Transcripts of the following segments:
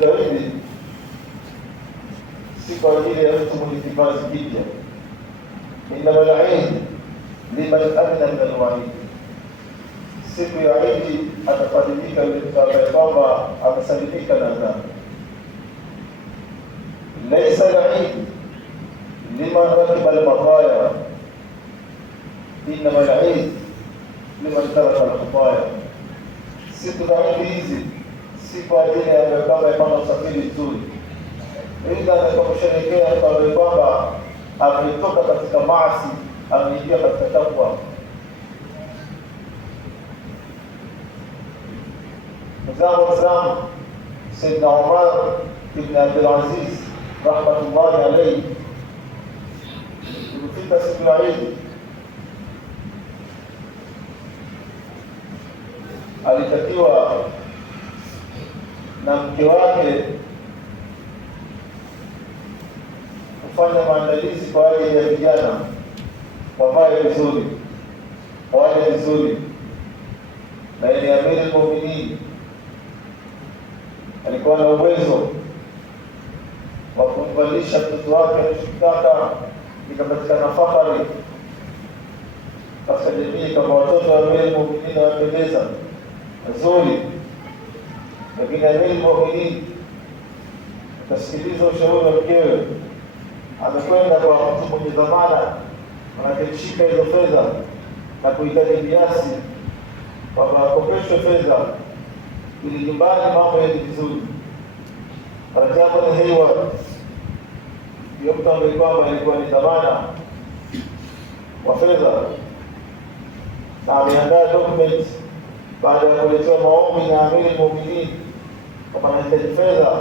zaidi si kwa ajili ya mtu mwenye kipaji kipya. Innama al-Eid liman amina min al-wa'id. Siku ya Eid atafaidika yule mtu ambaye kwamba amesalimika na dhambi. Laysa al-Eid liman rakiba al-mataya, innama al-Eid liman taraka al-khataya. Siku za Eid hizi si kwa ajili ya kwamba ipana usafiri mzuri, ila kwa kusherehekea pale kwamba ametoka katika maasi, ameingia katika takwa. Mzamo Islam Sayyidina Umar ibn Abdul Aziz rahmatullahi alayhi, ilifika siku ya Eid alitakiwa na mke wake kufanya maandalizi kwa ajili ya vijana wavae vizuri, wale vizuri, na ili Amiri al-Mu'minin alikuwa na uwezo wa kumvalisha mtoto wake anachotaka, ikapatikana fahari katika jamii kama watoto wa Amiri al-Mu'minin wapendeza nzuri. Lakini Amiri al-Mu'minin akasikiliza ushauri wa mkewe, amekwenda kwa mtu mwenye dhamana, anakishika hizo fedha na kuhitaji kiasi kwamba akopeshwe fedha ili nyumbani mambo yaende vizuri. Rajabu ni Hayward, hiyo mtu ambaye kwamba alikuwa ni dhamana wa fedha, na ameandaa document baada ya kuletewa maombi na Amiri al-Mu'minin kama anahitaji fedha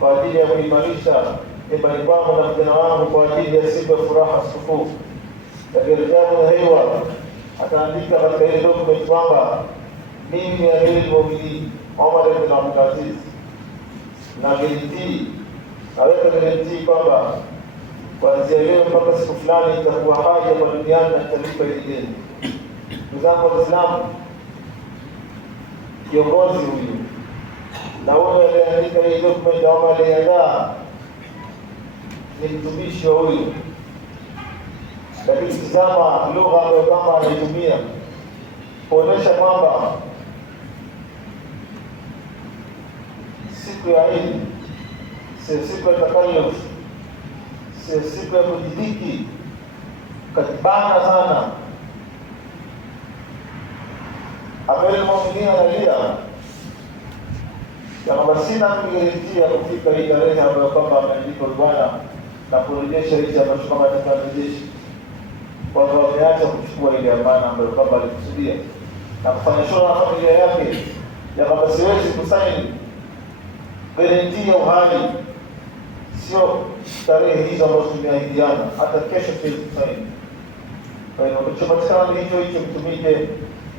kwa ajili ya kuimarisha nyumbani kwangu na vijana wangu kwa ajili ya siku ya furaha sikukuu. Lakini Rajabu na Hayward ataandika katika ile document kwamba mimi ni Amiri al-Mu'minin Umar ibn Abdul Aziz, na guarantee, naweka guarantee kwamba kuanzia leo mpaka siku fulani itakuwa hai hapa duniani na nitalipa ile deni. Ndugu zangu Waislamu, kiongozi huyu na wewe aliandika hii document au aliandaa ni mtumishi wa huyu, lakini tazama lugha ambayo kama anaitumia kuonesha kwamba siku ya Eid sio siku ya takalluf, sio siku ya kujidiki katibana sana. Amiri al-Mu'minin analia ya kwamba sina kugarantia kufika hii tarehe ambayo kwamba ameandikwa Bwana na kurejesha hizi ambacho kama atarejesha, kwa sababu ameacha kuchukua ile amana ambayo kwamba alikusudia na kufanya shughuli na familia yake ya kwamba siwezi kusaini guarantee ya uhai, sio tarehe hizo ambazo tumeahidiana, hata kesho siwezi kusaini. Kwa hiyo kilichopatikana ni hicho kitumike,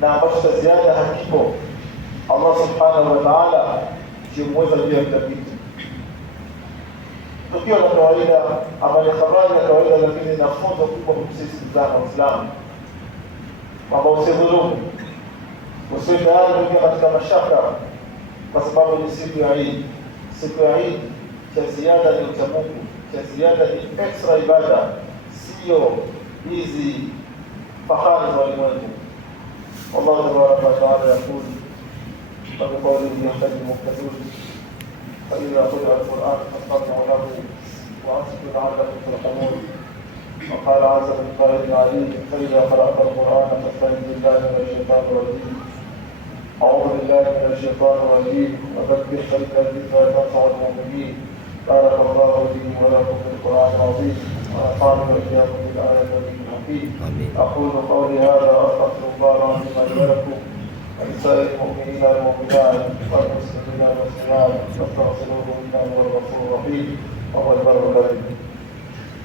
na ambacho cha ziada hakipo. Allah subhanahu wa ta'ala kimweza juu ya kila kitu. Tukio la kawaida ama ni habari ya kawaida, lakini ina funzo kubwa kwa sisi vijana Waislamu, kwamba usidhulumu, usiwe tayari kuingia katika mashaka kwa sababu ni siku ya Eid. Siku ya Eid cha ziada ni uchamungu, cha ziada ni extra ibada, sio hizi fahari za ulimwengu. Allah tabaraka wa taala yaqul فبقوله يهتدي المهتدون فإذا قرئ القرآن فاستمعوا له وأنصتوا لعلكم ترحمون. وقال عز من قائل عليم فإذا قرأت القرآن فاستعذ بالله من الشيطان الرجيم. أعوذ بالله من الشيطان الرجيم وذكر فإن الذكرى تنفع المؤمنين. بارك الله لي ولكم في القرآن العظيم ونفعني وإياكم بالآية الحكيم. أقول قولي هذا وأستغفر الله العظيم لي ولكم ولسائر المؤمنين والمؤمنات والمسلمين والمسلمات فاستغفروه انه هو الغفور الرحيم وهو البر الذي